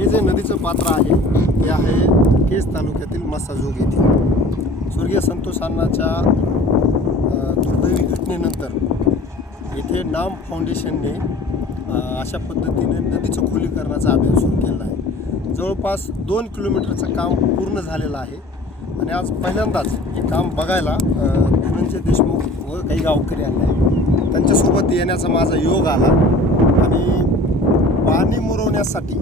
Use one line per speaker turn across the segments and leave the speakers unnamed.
हे जे नदीचं पात्र आहे ते आहे केस तालुक्यातील मसाजोग येथे. स्वर्गीय संतोष अण्णाच्या दुर्दैवी घटनेनंतर येथे नाम फाउंडेशनने अशा पद्धतीने नदीचं खोलीकरणाचा अभियान सुरू केलं आहे. जवळपास दोन किलोमीटरचं काम पूर्ण झालेलं आहे आणि आज पहिल्यांदाच हे काम बघायला धनंजय देशमुख व काही गावकरी आले आहे त्यांच्यासोबत येण्याचा माझा योग आला आणि पाणी मुरवण्यासाठी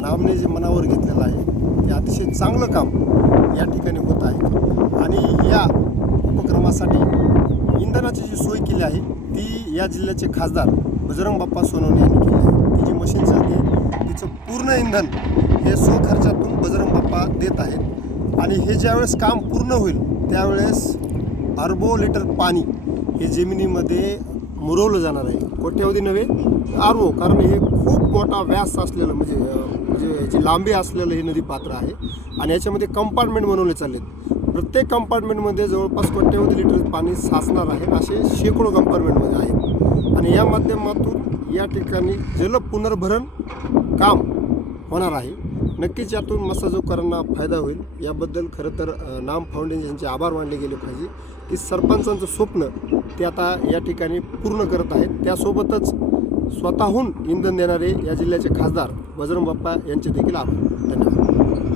नामने जे मनावर घेतलेलं आहे ते अतिशय चांगलं काम या ठिकाणी होत आहे. आणि या उपक्रमासाठी इंधनाची जी सोय केली आहे ती या जिल्ह्याचे खासदार बजरंग बाप्पा सोनवणे यांनी केली आहे. ती जी मशीन चालते तिचं पूर्ण इंधन हे स्वखर्चातून बजरंग बाप्पा देत आहेत. आणि हे ज्यावेळेस काम पूर्ण होईल त्यावेळेस अर्बो लिटर पाणी हे जमिनीमध्ये मुरवलं जाणार आहे. कोट्यावधी नव्हे आरो कारण हे खूप मोठा व्यास असलेलं म्हणजे म्हणजे याची लांबी असलेलं हे नदी पात्र आहे. आणि याच्यामध्ये कंपार्टमेंट बनवले चाललेत. प्रत्येक कंपार्टमेंटमध्ये जवळपास कोट्यावधी लिटर पाणी साचणार आहे असे शेकडो कंपार्टमेंटमध्ये आहेत. आणि या माध्यमातून या ठिकाणी जल पुनर्भरण काम होणार आहे. नक्कीच यातून मसाजोकरांना फायदा होईल. याबद्दल खरं तर नाम फाउंडेशनचे आभार मानले गेले पाहिजे की सरपंचांचं स्वप्न ते आता या ठिकाणी पूर्ण करत आहेत. त्यासोबतच स्वतःहून इंधन देणारे या जिल्ह्याचे खासदार बजरंग बाप्पा यांचे देखील आभार. धन्यवाद.